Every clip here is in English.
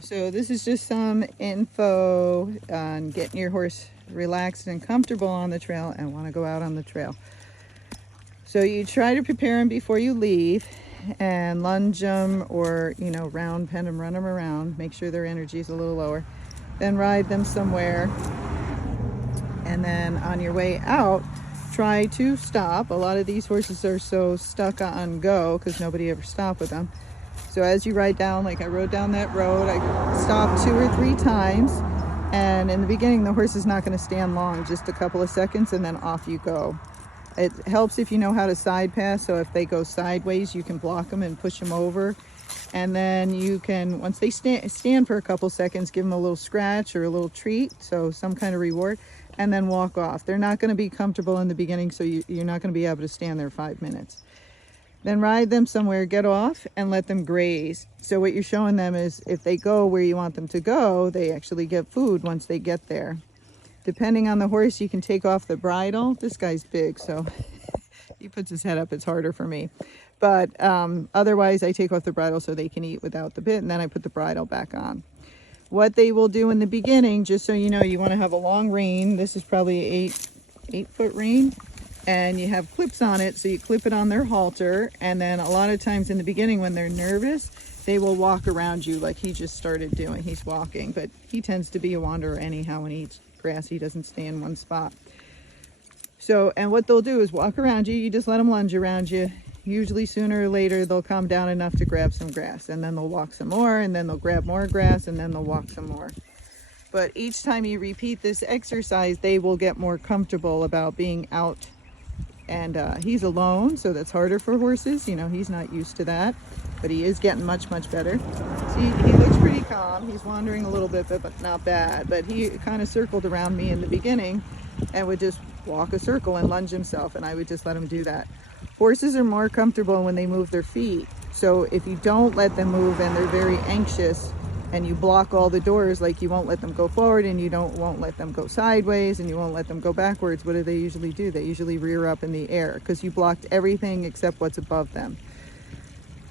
So this is just some info on getting your horse relaxed and comfortable on the trail and want to go out on the trail. So you try to prepare them before you leave and lunge them, or round pen them, run them around, make sure their energy is a little lower, then ride them somewhere, and then on your way out try to stop. A lot of these horses are so stuck on go because nobody ever stopped with them. So as you ride down, like I rode down that road, I stopped 2 or 3 times, and in the beginning the horse is not going to stand long, just a couple of seconds, and then off you go. It helps if you know how to side pass, so if they go sideways you can block them and push them over, and then you can, once they stand for a couple seconds, give them a little scratch or a little treat, so some kind of reward, and then walk off. They're not going to be comfortable in the beginning, so you're not going to be able to stand there 5 minutes. Then ride them somewhere, get off, and let them graze. So what you're showing them is if they go where you want them to go, they actually get food once they get there. Depending on the horse, you can take off the bridle. This guy's big, so he puts his head up, it's harder for me. But otherwise, I take off the bridle so they can eat without the bit, and then I put the bridle back on. What they will do in the beginning, just so you know, you want to have a long rein. This is probably an 8-foot rein, and you have clips on it, so you clip it on their halter, and then a lot of times in the beginning when they're nervous, they will walk around you like he just started doing. He's walking, but he tends to be a wanderer anyhow when he eats grass. He doesn't stay in one spot. So, and what they'll do is walk around you. You just let them lunge around you. Usually sooner or later they'll calm down enough to grab some grass, and then they'll walk some more, and then they'll grab more grass, and then they'll walk some more. But each time you repeat this exercise, they will get more comfortable about being out. And he's alone, so that's harder for horses. He's not used to that, but he is getting much better. See, he looks pretty calm. He's wandering a little bit, but not bad. But he kind of circled around me in the beginning and would just walk a circle and lunge himself, and I would just let him do that. Horses are more comfortable when they move their feet. So if you don't let them move and they're very anxious, and you block all the doors, like you won't let them go forward, and you won't let them go sideways, and you won't let them go backwards, what do they usually do? They usually rear up in the air because you blocked everything except what's above them.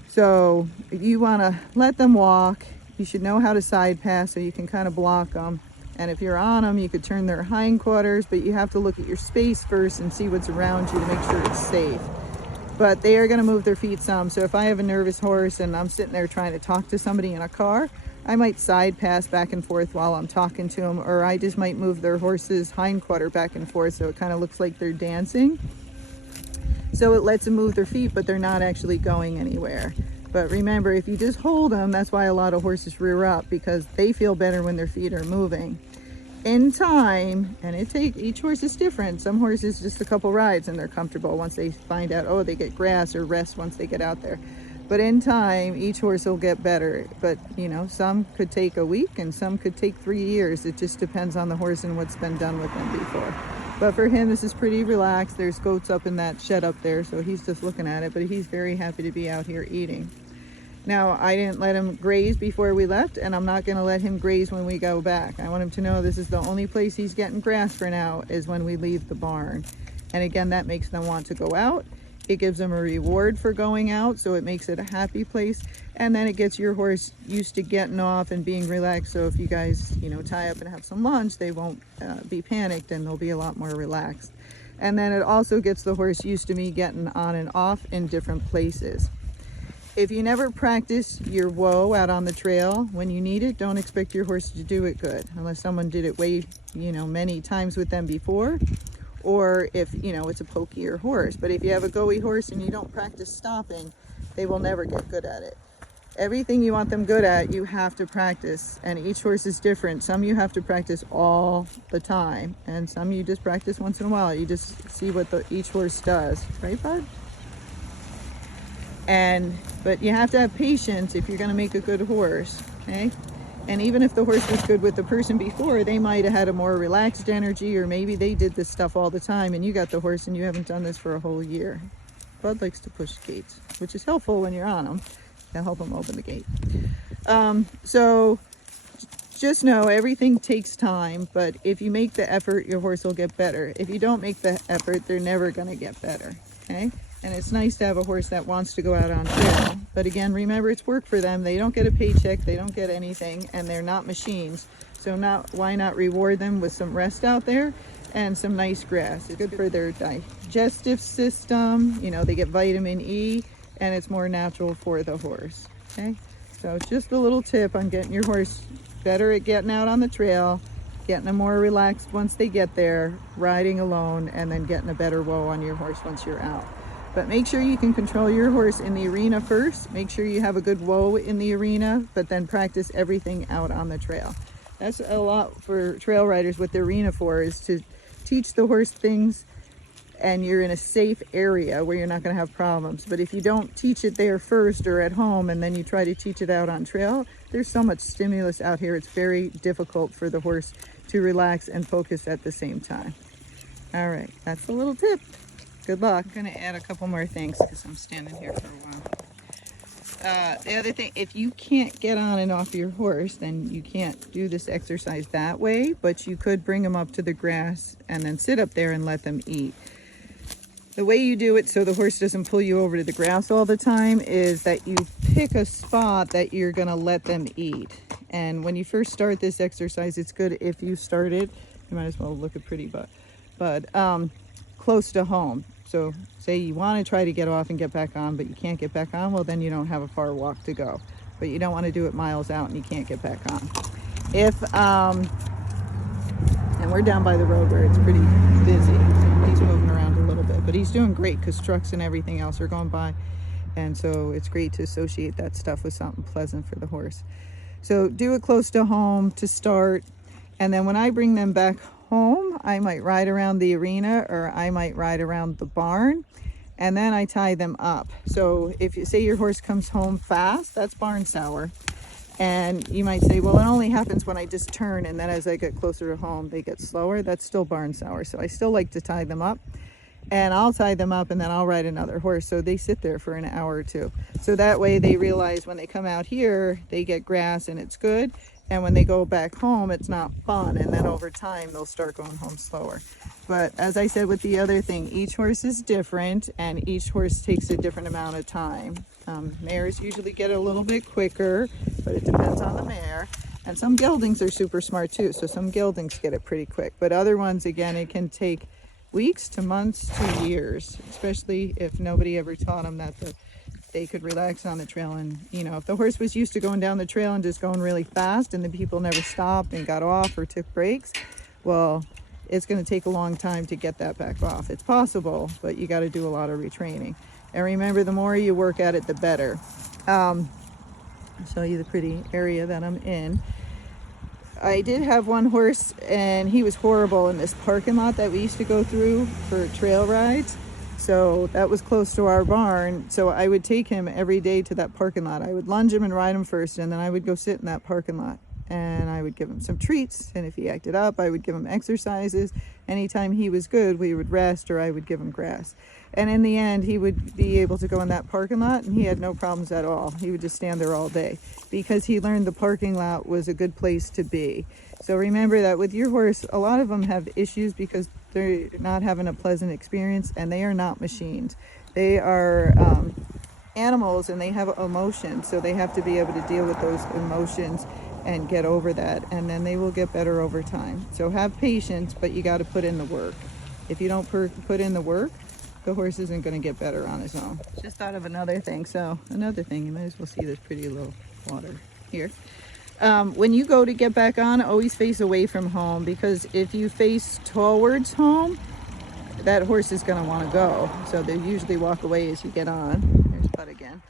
So if you want to let them walk, you should know how to side pass so you can kind of block them. And if you're on them, you could turn their hindquarters, but you have to look at your space first and see what's around you to make sure it's safe. But they are going to move their feet some. So if I have a nervous horse and I'm sitting there trying to talk to somebody in a car, I might side pass back and forth while I'm talking to them, or I just might move their horse's hindquarter back and forth so it kind of looks like they're dancing. So it lets them move their feet, but they're not actually going anywhere. But remember, if you just hold them, that's why a lot of horses rear up, because they feel better when their feet are moving. In time, and each horse is different. Some horses just a couple rides and they're comfortable once they find out, oh, they get grass or rest once they get out there. But in time, each horse will get better. But, some could take a week and some could take 3 years. It just depends on the horse and what's been done with them before. But for him, this is pretty relaxed. There's goats up in that shed up there, so he's just looking at it. But he's very happy to be out here eating. Now, I didn't let him graze before we left, and I'm not going to let him graze when we go back. I want him to know this is the only place he's getting grass for now is when we leave the barn. And again, that makes them want to go out. It gives them a reward for going out, so it makes it a happy place. And then it gets your horse used to getting off and being relaxed. So if you guys, tie up and have some lunch, they won't be panicked and they'll be a lot more relaxed. And then it also gets the horse used to me getting on and off in different places. If you never practice your whoa out on the trail, when you need it, don't expect your horse to do it good unless someone did it way, many times with them before. Or if, it's a pokier horse. But if you have a go-y horse and you don't practice stopping, they will never get good at it. Everything you want them good at, you have to practice. And each horse is different. Some you have to practice all the time. And some you just practice once in a while. You just see what each horse does. Right, bud? But you have to have patience if you're going to make a good horse, okay? And even if the horse was good with the person before, they might have had a more relaxed energy, or maybe they did this stuff all the time and you got the horse and you haven't done this for a whole year. Bud likes to push gates, which is helpful when you're on them. To help them open the gate. So just know everything takes time, but if you make the effort, your horse will get better. If you don't make the effort, they're never going to get better, okay? And it's nice to have a horse that wants to go out on trail. But again, remember, it's work for them. They don't get a paycheck, they don't get anything, and they're not machines. So why not reward them with some rest out there and some nice grass? It's good for their digestive system. You know, they get vitamin E, and it's more natural for the horse. Okay, so just a little tip on getting your horse better at getting out on the trail, getting them more relaxed once they get there, riding alone, and then getting a better whoa on your horse once you're out. But make sure you can control your horse in the arena first. Make sure you have a good whoa in the arena, but then practice everything out on the trail. That's a lot for trail riders. What the arena for is to teach the horse things, and you're in a safe area where you're not going to have problems. But if you don't teach it there first or at home, and then you try to teach it out on trail, there's so much stimulus out here. It's very difficult for the horse to relax and focus at the same time. All right, that's a little tip. Good luck. I'm going to add a couple more things because I'm standing here for a while. The other thing, if you can't get on and off your horse, then you can't do this exercise that way, but you could bring them up to the grass and then sit up there and let them eat. The way you do it so the horse doesn't pull you over to the grass all the time is that you pick a spot that you're going to let them eat. And when you first start this exercise, it's good if you started, you might as well look a pretty butt, but close to home. So say you want to try to get off and get back on, but you can't get back on, well, then you don't have a far walk to go. But you don't want to do it miles out and you can't get back on. If, and we're down by the road where it's pretty busy. He's moving around a little bit, but he's doing great because trucks and everything else are going by. And so it's great to associate that stuff with something pleasant for the horse. So do it close to home to start. And then when I bring them back home, I might ride around the arena or I might ride around the barn, and then I tie them up. So if you say your horse comes home fast, that's barn sour. And you might say, well, it only happens when I just turn, and then as I get closer to home, they get slower. That's still barn sour. So I still like to tie them up, and I'll tie them up and then I'll ride another horse. So they sit there for an hour or two. So that way they realize when they come out here, they get grass and it's good. And when they go back home, it's not fun. And then over time, they'll start going home slower. But as I said with the other thing, each horse is different and each horse takes a different amount of time. Mares usually get a little bit quicker, but it depends on the mare. And some geldings are super smart too. So some geldings get it pretty quick. But other ones, again, it can take weeks to months to years, especially if nobody ever taught them that they could relax on the trail. And you know, if the horse was used to going down the trail and just going really fast and the people never stopped and got off or took breaks, well, it's going to take a long time to get that back off. It's possible, but you got to do a lot of retraining. And remember, the more you work at it, the better. I'll show you the pretty area that I'm in. I did have one horse and he was horrible in this parking lot that we used to go through for trail rides. So that was close to our barn. So I would take him every day to that parking lot. I would lunge him and ride him first, and then I would go sit in that parking lot. And I would give him some treats. And if he acted up, I would give him exercises. Anytime he was good, we would rest or I would give him grass. And in the end, he would be able to go in that parking lot and he had no problems at all. He would just stand there all day because he learned the parking lot was a good place to be. So remember that with your horse, a lot of them have issues because they're not having a pleasant experience, and they are not machines. They are animals and they have emotions. So they have to be able to deal with those emotions and get over that, and then they will get better over time. So have patience, but you got to put in the work. If you don't put in the work, the horse isn't going to get better on his own. Just thought of another thing. So another thing, you might as well see this pretty little water here. When you go to get back on, always face away from home, because if you face towards home, that horse is going to want to go. So they usually walk away as you get on. There's Bud again.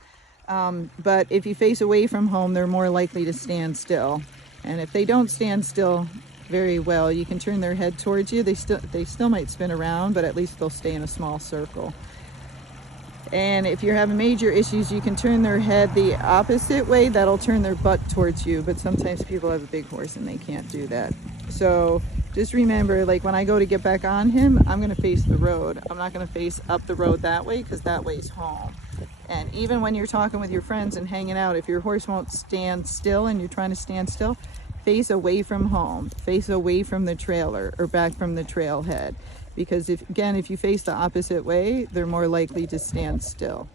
But if you face away from home, they're more likely to stand still. And if they don't stand still very well, you can turn their head towards you. They still might spin around, but at least they'll stay in a small circle. And if you're having major issues, you can turn their head the opposite way. That'll turn their butt towards you. But sometimes people have a big horse and they can't do that. So just remember, like when I go to get back on him, I'm going to face the road. I'm not going to face up the road that way, because that way's home. And even when you're talking with your friends and hanging out, if your horse won't stand still and you're trying to stand still, face away from home, face away from the trailer or back from the trailhead. because if you face the opposite way, they're more likely to stand still.